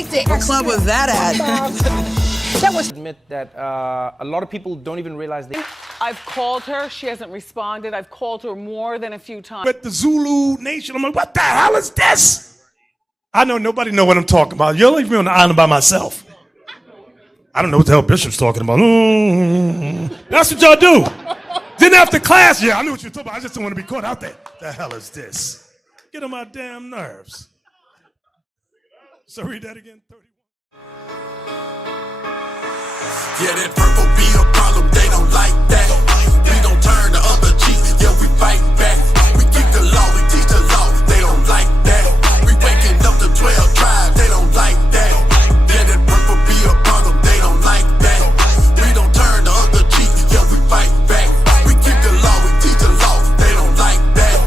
What club was that at? That was admit that a lot of people don't even realize they. I've called her. She hasn't responded. I've called her more than a few times. But the Zulu Nation, I'm like, what the hell is this? I know nobody know what I'm talking about. You'll leave me on the island by myself. I don't know what the hell Bishop's talking about. That's what y'all do. Then after class, yeah, I knew what you were talking about. I just don't want to be caught out there. The hell is this? Get on my damn nerves. So read that again. 31. Yeah, that purple be a problem, they don't like that. We don't turn the other cheek, yeah, we fight back. We keep the law, we teach the law, they don't like that. We waking up the 12 tribes, they don't like that. Yeah, that purple be a problem, they don't like that. We don't turn the other cheek, yeah, we fight back. We keep the law, we teach the law, they don't like that.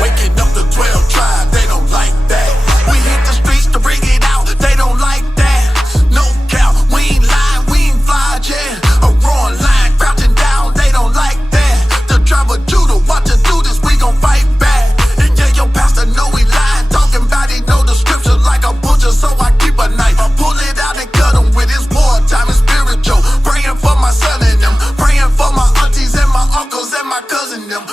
Waking up the 12 tribes, they don't like that. We hit the streets to bring it out, they don't like that. No count, we ain't lying, we ain't fly, yeah. A roaring lion crouching down, they don't like that. The tribe of Judah, watch us do this, we gon' fight back. And yeah, your pastor know he lying, talking about he know the scripture like a butcher, so I keep a knife. I pull it out and cut him with his wartime and spiritual. Praying for my son and them, praying for my aunties and my uncles and my cousin them.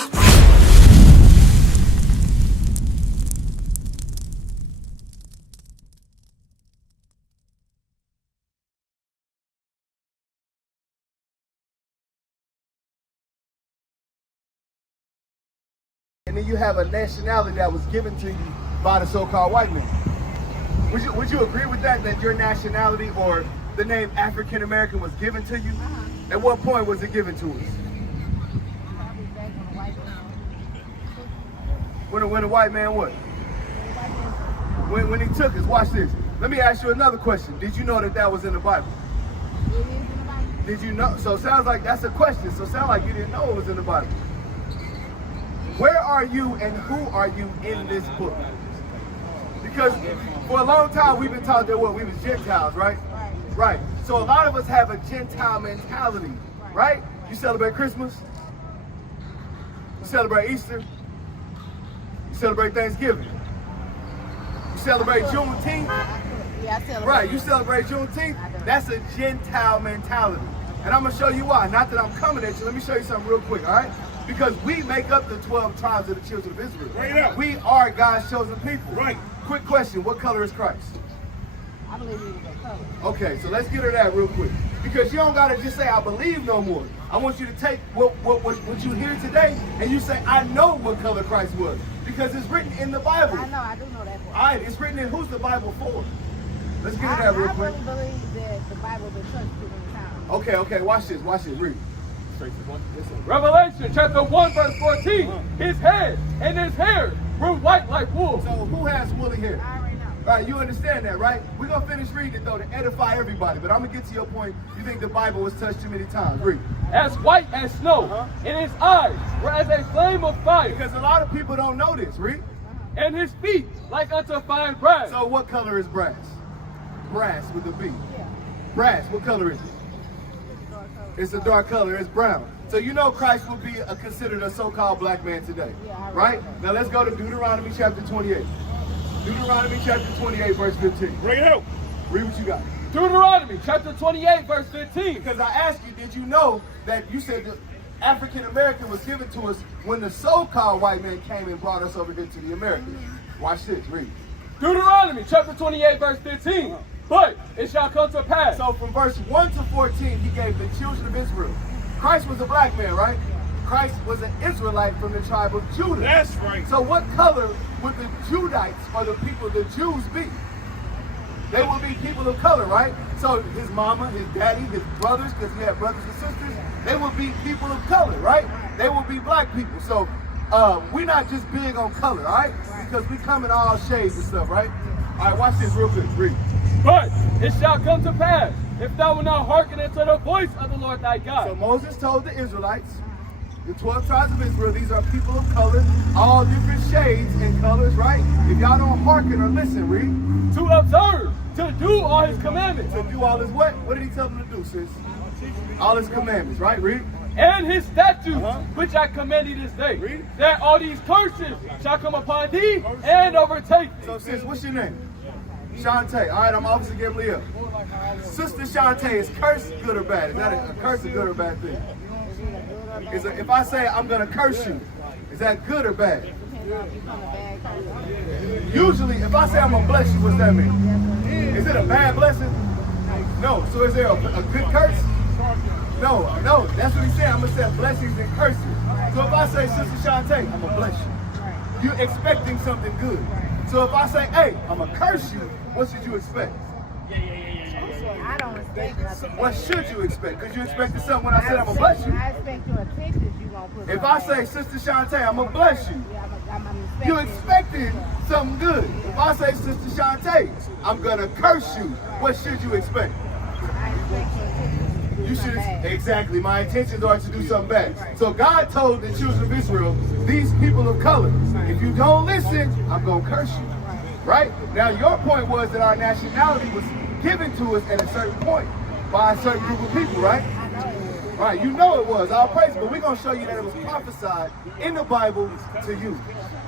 And then you have a nationality that was given to you by the so-called white man. Would you agree with that your nationality or the name African American was given to you? At what point was it given to us? When the white man what? When he took us. Watch this. Let me ask you another question. Did you know that was in the Bible? Did you know? So it sounds like that's a question. So it sounds like you didn't know it was in the Bible. Where are you and who are you in this book? Because for a long time we've been taught that we was Gentiles, right? Right. So a lot of us have a Gentile mentality, right? You celebrate Christmas. You celebrate Easter. You celebrate Thanksgiving. You celebrate Juneteenth. Yeah, I celebrate. Right, you celebrate Juneteenth. That's a Gentile mentality. And I'm going to show you why. Not that I'm coming at you. Let me show you something real quick, all right? Because we make up the 12 tribes of the children of Israel. Right. We are God's chosen people. Right. Quick question, what color is Christ? I believe he was a color. Okay, so let's get her that real quick. Because you don't got to just say, I believe no more. I want you to take what you hear today and you say, I know what color Christ was. Because it's written in the Bible. I know, I do know that. All right, it's written in who's the Bible for? Let's get her that real quick. I really believe that the Bible been touched too many times. Okay, watch this, read. Revelation chapter 1 verse 14. His head and his hair were white like wool. So who has woolly hair? I already know. All right, you understand that, right? We're going to finish reading it, though, to edify everybody. But I'm going to get to your point. You think the Bible was touched too many times. Read. As white as snow. And his eyes were as a flame of fire. Because a lot of people don't know this. Read. And his feet like unto fine brass. So what color is brass? Brass with a B. Yeah. Brass, what color is it? It's a dark color. It's brown. So you know Christ will be considered a so-called black man today. Yeah, right? Now let's go to Deuteronomy chapter 28. Deuteronomy chapter 28 verse 15. Bring it out. Read what you got. Deuteronomy chapter 28 verse 15. Because I asked you, did you know that you said the African American was given to us when the so-called white man came and brought us over here to the Americas? Watch this, read. Deuteronomy chapter 28 verse 15. But it shall come to pass. So from verse 1 to 14, he gave the children of Israel. Christ was a black man, right? Christ was an Israelite from the tribe of Judah. That's right. So what color would the Judites or the people, the Jews be? They would be people of color, right? So his mama, his daddy, his brothers, because he had brothers and sisters, they would be people of color, right? They would be black people. So we're not just big on color, all right? Because we come in all shades and stuff, right? All right, watch this real quick. Read. But it shall come to pass, if thou wilt not hearken unto the voice of the Lord thy God. So Moses told the Israelites, the 12 tribes of Israel, these are people of color, all different shades and colors, right? If y'all don't hearken or listen, read. To observe, to do all his commandments. To do all his what? What did he tell them to do, sis? All his commandments, right? Read. And his statutes, which I command thee this day. Read. That all these curses shall come upon thee and overtake thee. So sis, what's your name? Shantae. All right, I'm Officer Gabriel. Sister Shantae, is curse good or bad? Is that a curse a good or bad thing? If I say I'm going to curse you, is that good or bad? Usually, if I say I'm going to bless you, what's that mean? Is it a bad blessing? No. So is there a good curse? No. That's what he said. I'm going to say blessings and curses. So if I say, Sister Shantae, I'm going to bless you, you're expecting something good. So if I say, hey, I'm going to curse you, what should you expect? I don't expect nothing. What should you expect? Because you expected something when I said I'm going to bless you. I expect your attention you going to put If on I that. say, Sister Shantae, I'm going to bless you, Yeah, I'm you're expecting something good. If I say, Sister Shantae, I'm going to curse you, what should you expect? I expect your attention to do You something should, bad. exactly, my intentions are to do something bad. So God told the children of Israel, these people of color, if you don't listen, I'm going to curse you. Right? Now, your point was that our nationality was given to us at a certain point by a certain group of people, right? Right, you know it was, all praise, but we're going to show you that it was prophesied in the Bible to you,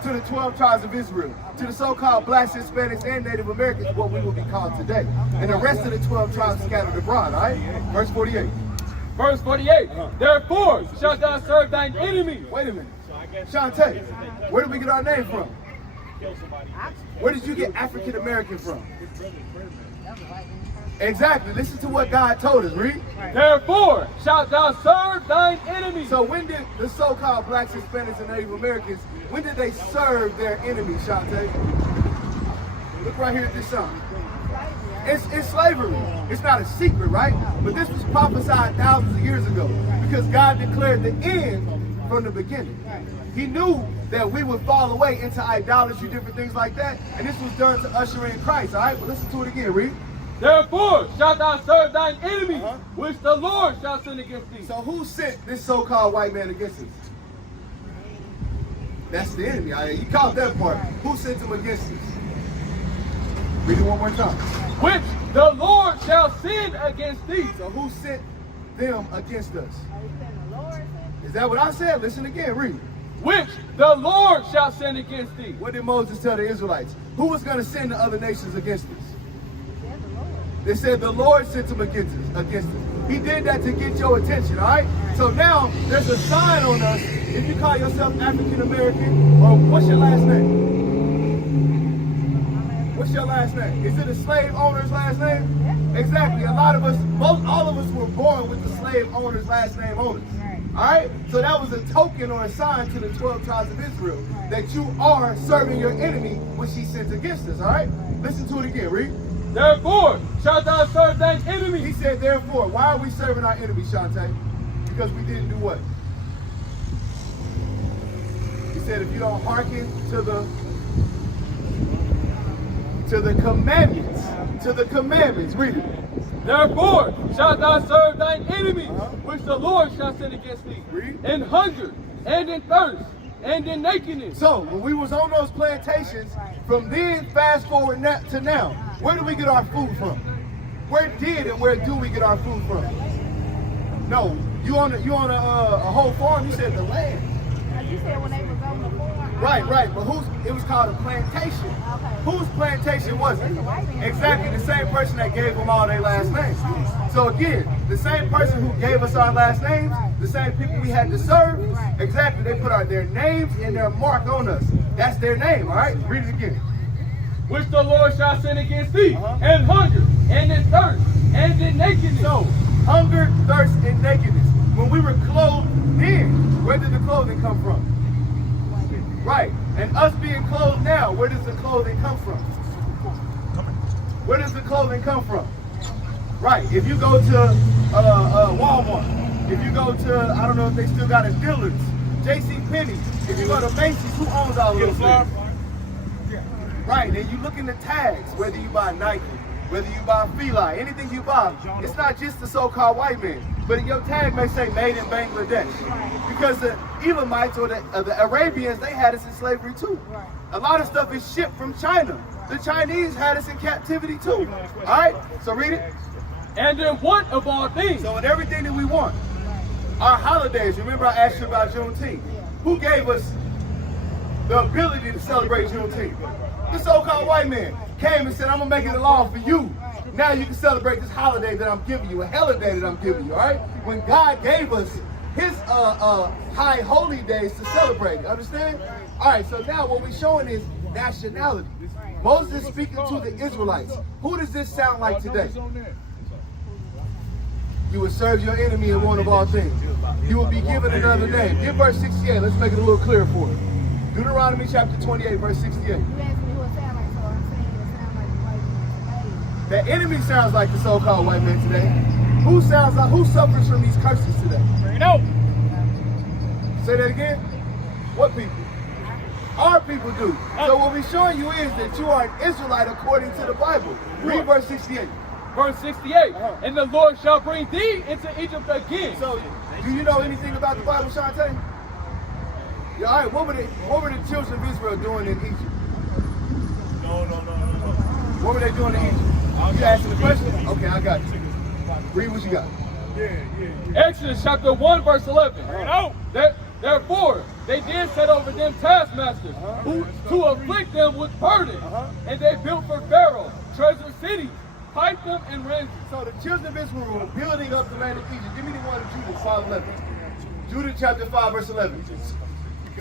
to the 12 tribes of Israel, to the so-called blacks, Hispanics, and Native Americans, what we will be called today. And the rest of the 12 tribes scattered abroad, all right? Verse 48. Verse 48. Therefore shalt thou serve thine enemy. Wait a minute. Shantae, where did we get our name from? Where did you get African American from? Exactly. Listen to what God told us. Read. Therefore shalt thou serve thine enemy. So when did the so-called blacks, Hispanics, and Native Americans, when did they serve their enemy, Shantae? Look right here at this song. It's slavery. It's not a secret, right? But this was prophesied thousands of years ago because God declared the end from the beginning. He knew that we would fall away into idolatry, different things like that, and this was done to usher in Christ, all right? But listen to it again, read. Therefore shalt thou serve thine enemy, which the Lord shall send against thee. So who sent this so-called white man against us? That's the enemy. You caught that part. Who sent him against us? Read it one more time. Which the Lord shall send against thee. So who sent them against us? Is that what I said? Listen again, read. Which the Lord shall send against thee. What did Moses tell the Israelites? Who was going to send the other nations against us? They said the Lord sent them against us. He did that to get your attention, all right? So now there's a sign on us. If you call yourself African American, or what's your last name? What's your last name? Is it a slave owner's last name? Yeah. Exactly. A lot of us, all of us were born with the slave owner's last name on us. All right? So that was a token or a sign to the 12 tribes of Israel that you are serving your enemy, which he sent against us. All right? Listen to it again. Read. Therefore shalt thou serve thine enemy. He said, therefore. Why are we serving our enemy, Shantae? Because we didn't do what? He said, if you don't hearken to the commandments, read it. Therefore shalt thou serve thine enemy, which the Lord shall send against thee. Read. In hunger, and in thirst, and in nakedness. So, when we was on those plantations, from then fast forward to now, where do we get our food from? Where did and where do we get our food from? No, you on a whole farm, you said the land. You said when they was on the farm. Right, but it was called a plantation. Okay. Whose plantation was it? Exactly, the same person that gave them all their last names. So again, the same person who gave us our last names, the same people we had to serve, exactly, they put their names and their mark on us. That's their name, all right? Read it again. Which the Lord shall send against thee, and hunger, and in thirst, and in nakedness. So, hunger, thirst, and nakedness. When we were clothed then, where did the clothing come from? Right. And us being clothed now, where does the clothing come from? Where does the clothing come from? Right. If you go to Walmart, if you go to, I don't know if they still got it, Dillard's, JCPenney, if you go to Macy's, who owns all of those things? Right. And you look in the tags, whether you buy Nike, whether you buy Fila, anything you buy, it's not just the so-called white man, but your tag may say made in Bangladesh. Because the Elamites or the Arabians, they had us in slavery too. A lot of stuff is shipped from China. The Chinese had us in captivity too. All right, so read it. And in want of all things. So in everything that we want, our holidays, remember I asked you about Juneteenth. Who gave us the ability to celebrate Juneteenth? The so-called white man. came and said, I'm going to make it a law for you. Now you can celebrate this holiday that I'm giving you, a holiday that I'm giving you, all right? When God gave us his high holy days to celebrate, understand? All right, so now what we're showing is nationality. Moses is speaking to the Israelites. Who does this sound like today? You will serve your enemy in one of all things. You will be given another name. Give verse 68. Let's make it a little clearer for it. Deuteronomy chapter 28, verse 68. You asked me who it sound like, so I'm saying it sound like the white man today. The enemy sounds like the so-called white man today. Who suffers from these curses today? Bring it out. Say that again. What people? Our people do. So what we're showing you is that you are an Israelite according to the Bible. Read verse 68. Verse 68. And the Lord shall bring thee into Egypt again. So, do you know anything about the Bible, Shantae? Yeah, all right, what were the children of Israel doing in Egypt? No. What were they doing in Egypt? You asking the question? Okay, I got you. Read what you got. Exodus chapter 1, verse 11. Therefore, they did set over them taskmasters who to afflict them with burdens. And they built for Pharaoh treasure cities, piped them, and Ramses. So the children of Israel were building up the land of Egypt. Give me the one of Judah, 5:11. Judah chapter 5, verse 11.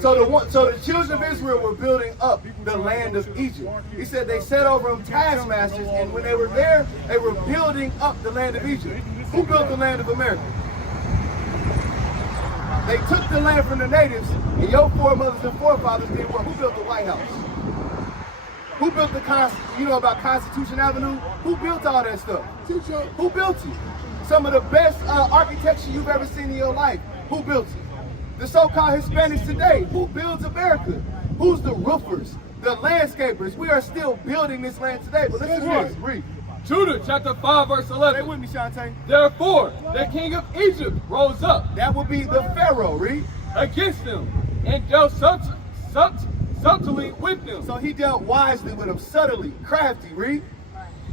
So the children of Israel were building up the land of Egypt. He said they set over them taskmasters, and when they were there, they were building up the land of Egypt. Who built the land of America? They took the land from the natives, and your foremothers and forefathers did what? Who built the White House? Who built the you know about Constitution Avenue? Who built all that stuff? Who built it? Some of the best architecture you've ever seen in your life. Who built it? The so-called Hispanics today. Who builds America? Who's the roofers? The landscapers. We are still building this land today. But listen to this. Read. Judah chapter 5, verse 11. Stay with me, Shantae. Therefore, the king of Egypt rose up. That would be the Pharaoh. Read. Against them, and dealt subtly with them. So he dealt wisely with them, subtly, crafty. Read.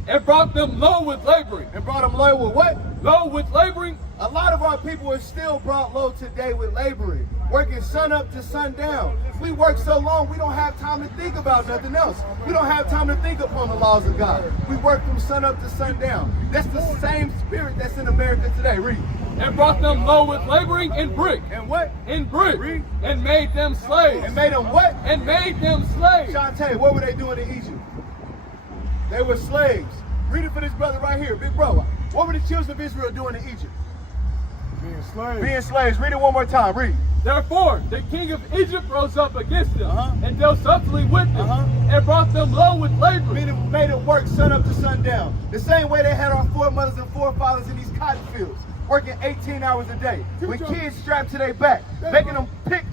And brought them low with laboring. And brought them low with what? Low with laboring. A lot of our people are still brought low today with laboring, working sun up to sundown. We work so long, we don't have time to think about nothing else. We don't have time to think upon the laws of God. We work from sun up to sundown. That's the same spirit that's in America today. Read. And brought them low with laboring in brick. And what? In brick. Read. And made them slaves. And made them what? And made them slaves. Shantae, what were they doing in Egypt? They were slaves. Read it for this brother right here, big bro. What were the children of Israel doing in Egypt? Being slaves. Being slaves. Read it one more time. Read. Therefore, the king of Egypt rose up against them, and dealt subtly with them, and brought them low with labor. Made it work sun up to sundown. The same way they had our foremothers and forefathers in these cotton fields, working 18 hours a day, with kids strapped to their back, making them pick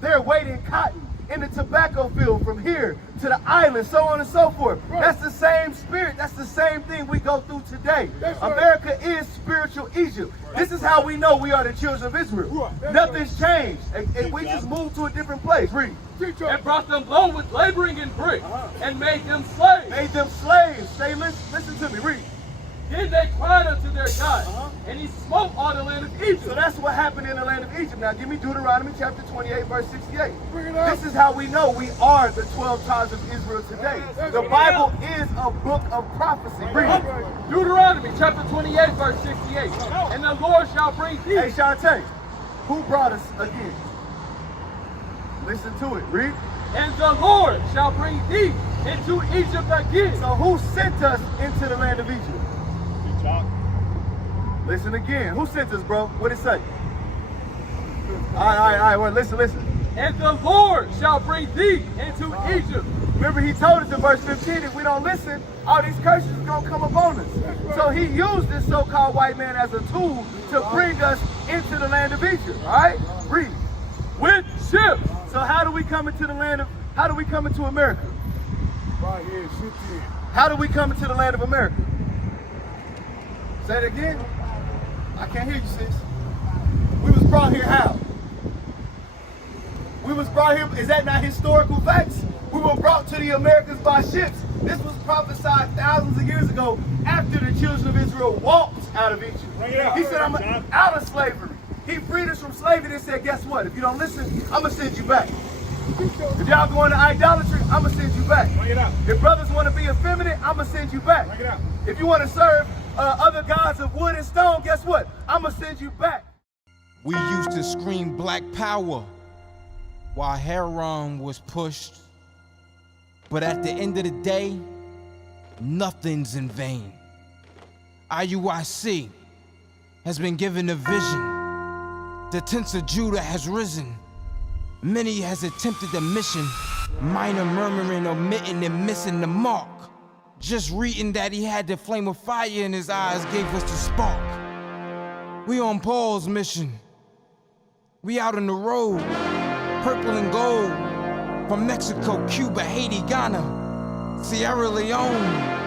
their weight in cotton in the tobacco field from here to the island, so on and so forth. That's the same spirit. That's the same thing we go through today. America is spiritual Egypt. This is how we know we are the children of Israel. Nothing's changed. And we just moved to a different place. Read. And brought them low with laboring in brick, and made them slaves. Made them slaves. Say, listen to me. Read. Then they cried unto their God, and he smote all the land of Egypt. So that's what happened in the land of Egypt. Now give me Deuteronomy chapter 28, verse 68. This is how we know we are the 12 tribes of Israel today. The Bible is a book of prophecy. Read. Deuteronomy chapter 28, verse 68. And the Lord shall bring thee. Hey, Shantae, who brought us again? Listen to it. Read. And the Lord shall bring thee into Egypt again. So who sent us into the land of Egypt? Listen again. Who sent us, bro? What did it say? All right. Well, listen. And the Lord shall bring thee into Egypt. Remember, he told us in verse 15, if we don't listen, all these curses are going to come upon us. So he used this so-called white man as a tool to bring us into the land of Egypt. All right? Read. With ships. So how do we come into the land of, how do we come into America? Right here, shipped in. How do we come into the land of America? Say it again. I can't hear you, sis. We was brought here how? We was brought here, is that not historical facts? We were brought to the Americas by ships. This was prophesied thousands of years ago after the children of Israel walked out of Egypt. He said, I'm out of slavery. He freed us from slavery and said, guess what? If you don't listen, I'm going to send you back. If y'all going to idolatry, I'm going to send you back. If brothers want to be effeminate, I'm going to send you back. If you want to serve other gods of wood and stone, guess what? I'm going to send you back. We used to scream black power while Heron was pushed. But at the end of the day, nothing's in vain. IUIC has been given a vision. The tents of Judah has risen. Many has attempted the mission, minor murmuring, omitting, and missing the mark. Just reading that he had the flame of fire in his eyes gave us the spark. We on Paul's mission. We out on the road, purple and gold, from Mexico, Cuba, Haiti, Ghana, Sierra Leone.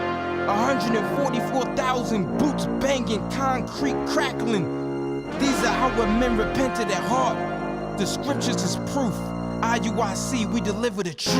144,000 boots banging, concrete crackling. These are our men repented at heart. The scriptures is proof. IUIC, we deliver the truth.